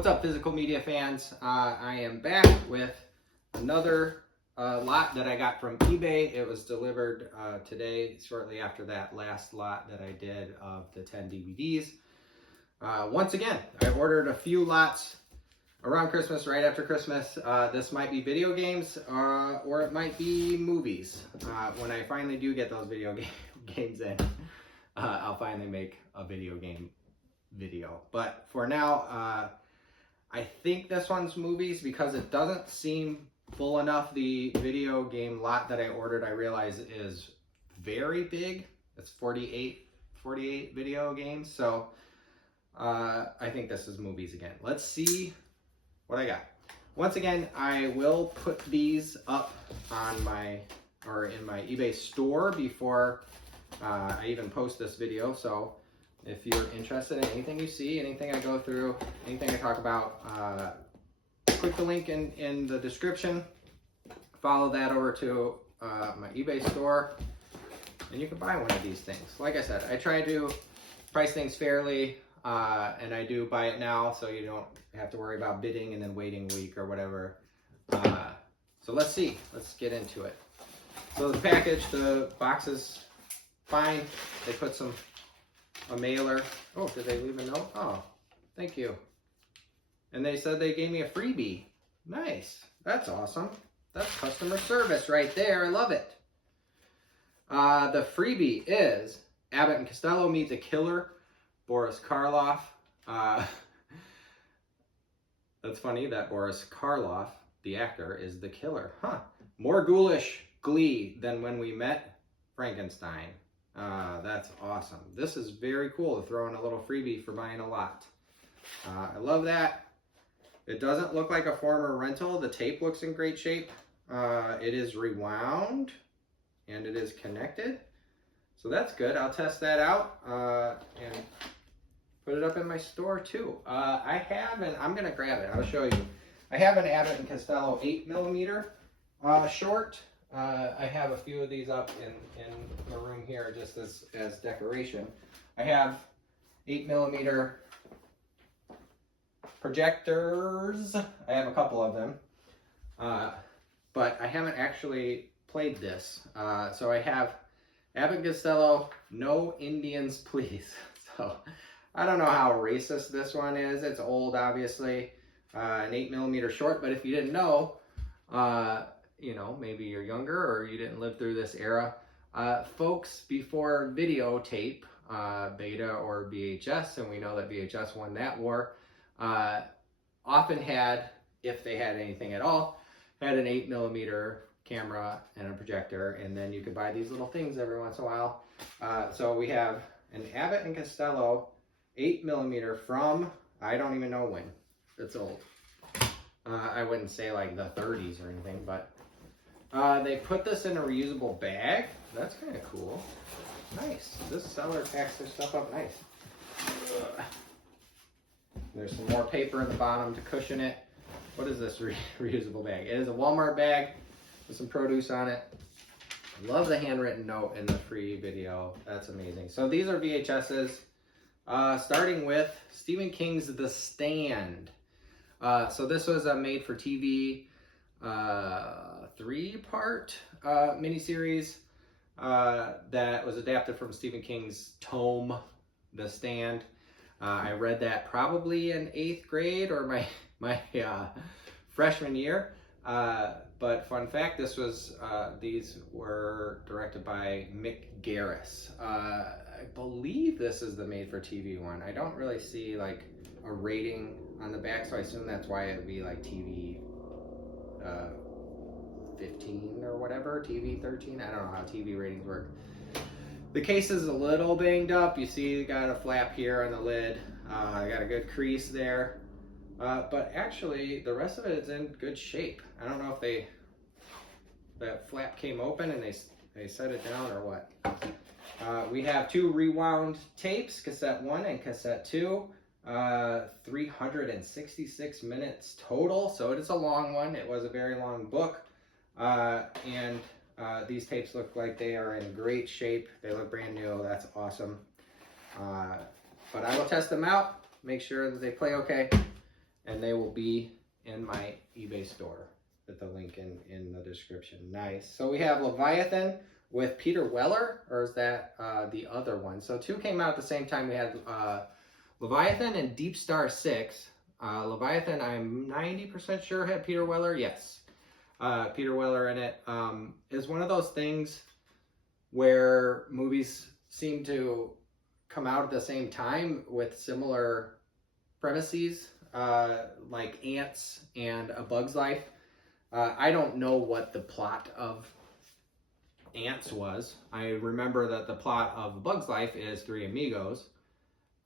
What's up, physical media fans? I am back with another lot that I got from eBay. It was delivered today, shortly after that last lot that I did of the 10 DVDs. Once again, I ordered a few lots around Christmas, right after Christmas. This might be video games or it might be movies. When I finally do get those video games in, I'll finally make a video game video. But for now, I think this one's movies because it doesn't seem full enough. The video game lot that I ordered, I realize, is very big. It's 48 video games. So I think this is movies again. Let's see what I got. Once again, I will put these up on in my eBay store before I even post this video. So if you're interested in anything you see, anything I go through, anything I talk about, click the link in the description. Follow that over to my eBay store, and you can buy one of these things. Like I said, I try to price things fairly, and I do buy it now, so you don't have to worry about bidding and then waiting a week or whatever. So let's see. Let's get into it. So the package, the box is fine. They put a mailer. Oh, did they leave a note? Oh, thank you. And they said they gave me a freebie. Nice. That's awesome. That's customer service right there. I love it. The freebie is Abbott and Costello Meet the Killer, Boris Karloff. That's funny that Boris Karloff, the actor, is the killer. Huh. More ghoulish glee than when we met Frankenstein. That's awesome. This is very cool to throw in a little freebie for buying a lot. I love that. It doesn't look like a former rental. The tape looks in great shape. It is rewound and it is connected. So that's good. I'll test that out and put it up in my store too. I have, and I'm going to grab it. I'll show you. I have an Abbott and Costello 8mm short. I have a few of these up in the room here just as decoration. I have 8mm projectors. I have a couple of them, but I haven't actually played this. So I have Abbott Costello, No Indians Please. So I don't know how racist this one is. It's old, obviously, an 8mm short, but if you didn't know, you know, maybe you're younger or you didn't live through this era. Folks before videotape, beta or VHS, and we know that VHS won that war, often had, if they had anything at all, had an 8mm camera and a projector, and then you could buy these little things every once in a while. So we have an Abbott and Costello 8mm from, I don't even know when. It's old. I wouldn't say like the 30s or anything, but they put this in a reusable bag. That's kind of cool. Nice. This seller packs their stuff up nice. There's some more paper at the bottom to cushion it. What is this reusable bag? It is a Walmart bag with some produce on it. I love the handwritten note in the free video. That's amazing. So these are VHSs, starting with Stephen King's The Stand. So this was a made-for-TV 3-part miniseries that was adapted from Stephen King's tome, The Stand. I read that probably in 8th grade or my freshman year. But fun fact, these were directed by Mick Garris. I believe this is the made-for-TV one. I don't really see like a rating on the back, so I assume that's why it would be like TV 15 or whatever, TV 13. I don't know how TV ratings work. The case is a little banged up. You see, got a flap here on the lid. I got a good crease there. But actually, the rest of it is in good shape. I don't know if that flap came open and they set it down or what. We have 2 rewound tapes, cassette 1 and cassette 2. 366 minutes total, so it is a long one. It was a very long book. And these tapes look like they are in great shape. They look brand new. That's awesome. But I will test them out, make sure that they play okay, and they will be in my eBay store with the link in the description. Nice. So we have Leviathan with Peter Weller, or is that the other one? So two came out at the same time. We had Leviathan and Deep Star 6. Leviathan, I'm 90% sure had Peter Weller. Yes, Peter Weller in it. Is one of those things where movies seem to come out at the same time with similar premises, like Ants and A Bug's Life. I don't know what the plot of Ants was. I remember that the plot of A Bug's Life is three amigos.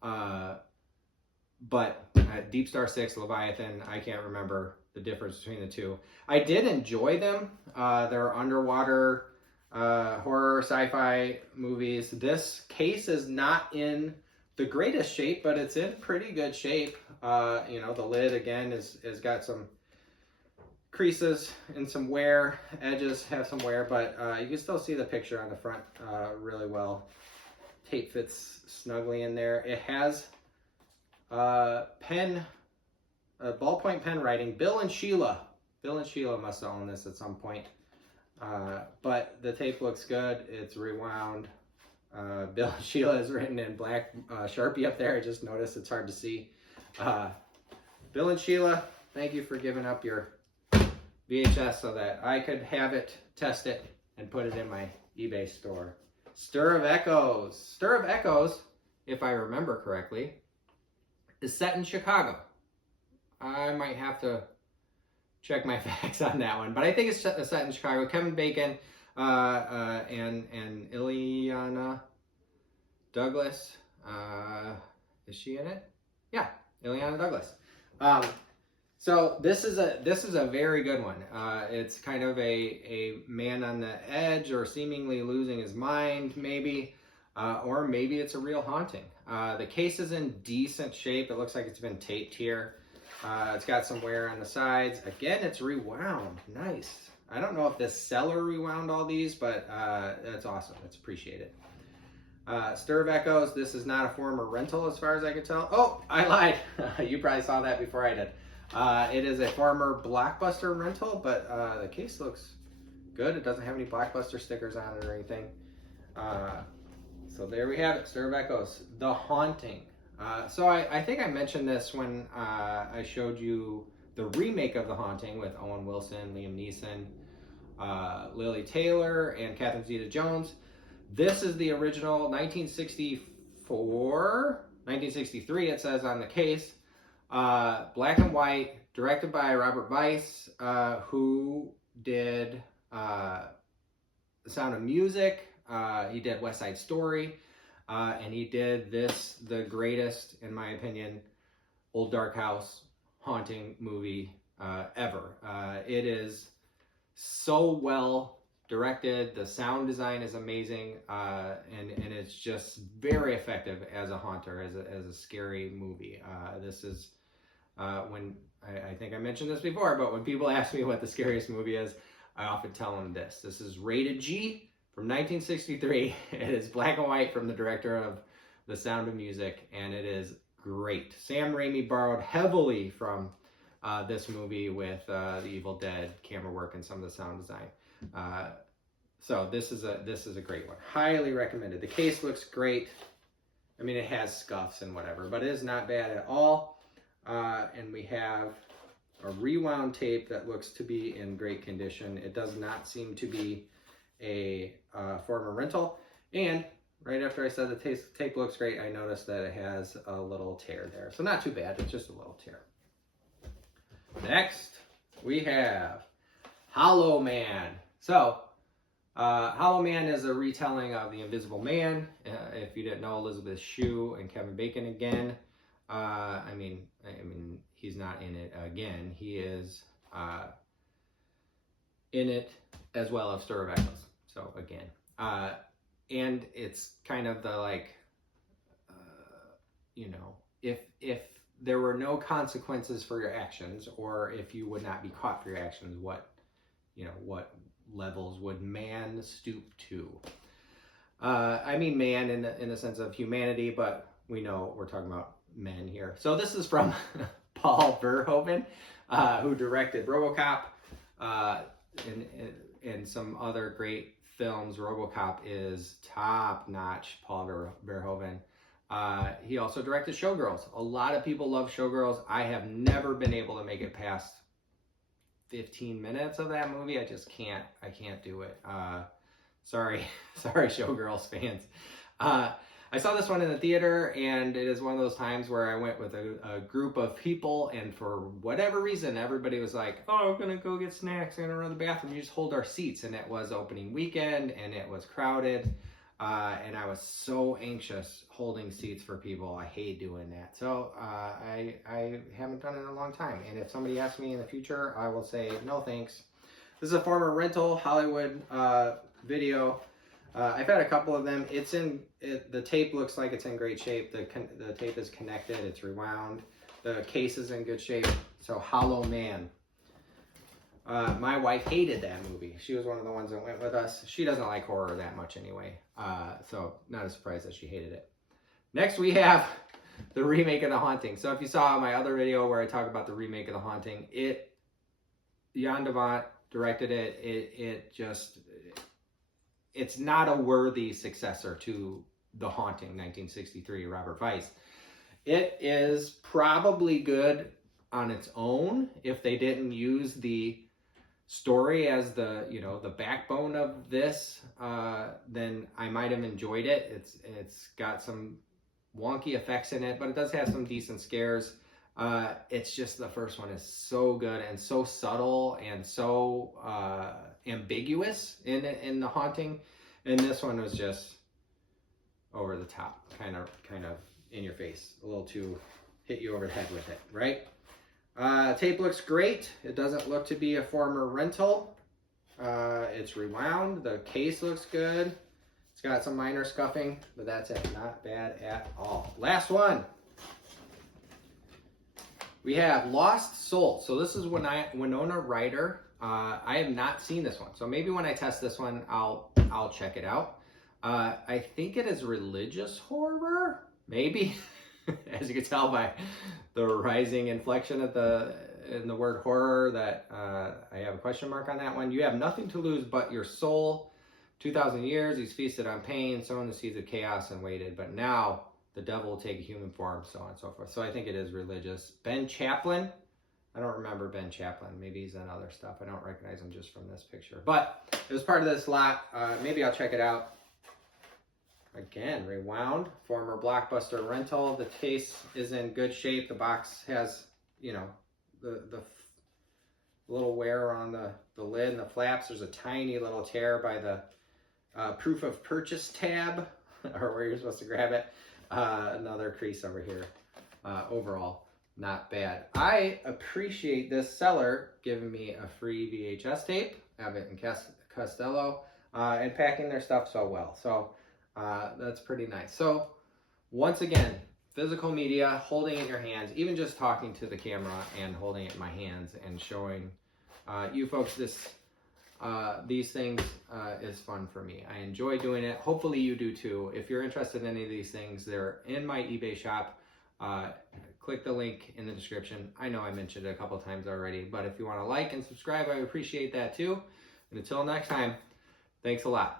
But Deep Star 6, Leviathan, I can't remember the difference between the two. I did enjoy them. They're underwater horror sci-fi movies. This case is not in the greatest shape, but it's in pretty good shape. You know, the lid again is got some creases and some wear. Edges have some wear, but you can still see the picture on the front really well. Tape fits snugly in there. It has ballpoint pen writing. Bill and Sheila must have owned this at some point. But the tape looks good. It's rewound. Bill and Sheila is written in black Sharpie up there. I just noticed it's hard to see. Bill and Sheila, thank you for giving up your VHS so that I could have it, test it, and put it in my eBay store. Stir of Echoes. Stir of Echoes, if I remember correctly, is set in Chicago. I might have to check my facts on that one, but I think it's set in Chicago. Kevin Bacon and Ileana Douglas. Is she in it? Yeah, Ileana Douglas. So this is a very good one. It's kind of a man on the edge or seemingly losing his mind, maybe, or maybe it's a real haunting. The case is in decent shape. It looks like it's been taped here. It's got some wear on the sides. Again, it's rewound. Nice. I don't know if this seller rewound all these, but that's awesome. It's appreciated. Stir of Echoes. This is not a former rental as far as I can tell. Oh, I lied. You probably saw that before I did. It is a former Blockbuster rental, but the case looks good. It doesn't have any Blockbuster stickers on it or anything. So there we have it, Stir of Echoes, The Haunting. So I think I mentioned this when I showed you the remake of The Haunting with Owen Wilson, Liam Neeson, Lily Taylor, and Catherine Zeta-Jones. This is the original 1963 it says on the case. Black and white, directed by Robert Weiss, who did The Sound of Music. He did West Side Story, and he did this, the greatest, in my opinion, Old Dark House haunting movie ever. It is so well directed. The sound design is amazing, and it's just very effective as a haunter, as a scary movie. This is when I think I mentioned this before, but when people ask me what the scariest movie is, I often tell them this. This is rated G from 1963. It is black and white from the director of The Sound of Music, and it is great. Sam Raimi borrowed heavily from this movie with The Evil Dead camera work and some of the sound design. So this is a great one. Highly recommended. The case looks great. I mean, it has scuffs and whatever, but it is not bad at all. And we have a rewound tape that looks to be in great condition. It does not seem to be a former rental. And right after I said the tape looks great, I noticed that it has a little tear there. So not too bad, it's just a little tear. Next, we have Hollow Man. So, Hollow Man is a retelling of The Invisible Man. If you didn't know, Elizabeth Shue and Kevin Bacon again. I mean, he's not in it again. He is in it as well as Stir of Echoes. So again, and it's kind of the like, you know, if there were no consequences for your actions, or if you would not be caught for your actions, what levels would man stoop to? I mean man in the sense of humanity, but we know we're talking about men here. So this is from Paul Verhoeven, who directed RoboCop and some other great films. RoboCop is top-notch, Paul Verhoeven. He also directed Showgirls. A lot of people love Showgirls. I have never been able to make it past 15 minutes of that movie. I just can't. I can't do it. Sorry, Showgirls fans. I saw this one in the theater, and it is one of those times where I went with a group of people, and for whatever reason, everybody was like, "Oh, we're gonna go get snacks. We're gonna run to the bathroom. You just hold our seats." And it was opening weekend, and it was crowded, and I was so anxious holding seats for people. I hate doing that, so I haven't done it in a long time. And if somebody asks me in the future, I will say no thanks. This is a former rental Hollywood video. I've had a couple of them. The tape looks like it's in great shape. The tape is connected. It's rewound. The case is in good shape. So Hollow Man. My wife hated that movie. She was one of the ones that went with us. She doesn't like horror that much anyway. So not a surprise that she hated it. Next we have the remake of The Haunting. So if you saw my other video where I talk about the remake of The Haunting, Jan de Bont directed it. It's not a worthy successor to The Haunting, 1963, Robert Weiss. It is probably good on its own if they didn't use the story as the backbone of this. Then I might have enjoyed it. It's got some wonky effects in it, but it does have some decent scares. It's just the first one is so good and so subtle and so ambiguous in The Haunting, and this one was just over the top, kind of in your face, a little too hit you over the head with it, right? Tape looks great. It doesn't look to be a former rental. It's rewound. The case looks good. It's got some minor scuffing, but that's it. Not bad at all. Last one. We have Lost Soul. So this is Winona Ryder. I have not seen this one, so maybe when I test this one, I'll check it out. I think it is religious horror, maybe, as you can tell by the rising inflection in the word horror. That I have a question mark on that one. You have nothing to lose but your soul. 2,000 years, he's feasted on pain, sown the seeds of chaos and waited, but now the devil will take a human form, so on and so forth. So I think it is religious. Ben Chaplin. I don't remember Ben Chaplin. Maybe he's in other stuff. I don't recognize him just from this picture. But it was part of this lot. Maybe I'll check it out. Again, rewound. Former Blockbuster rental. The case is in good shape. The box has, the little wear on the lid and the flaps. There's a tiny little tear by the proof of purchase tab, or where you're supposed to grab it. Another crease over here. Overall, not bad. I appreciate this seller giving me a free VHS tape, Abbott and Costello, and packing their stuff so well. So that's pretty nice. So once again, physical media, holding it in your hands, even just talking to the camera and holding it in my hands and showing you folks these things is fun for me. I enjoy doing it. Hopefully you do too. If you're interested in any of these things, they're in my eBay shop. Click the link in the description. I know I mentioned it a couple times already, but if you want to like and subscribe, I would appreciate that too. And until next time, thanks a lot.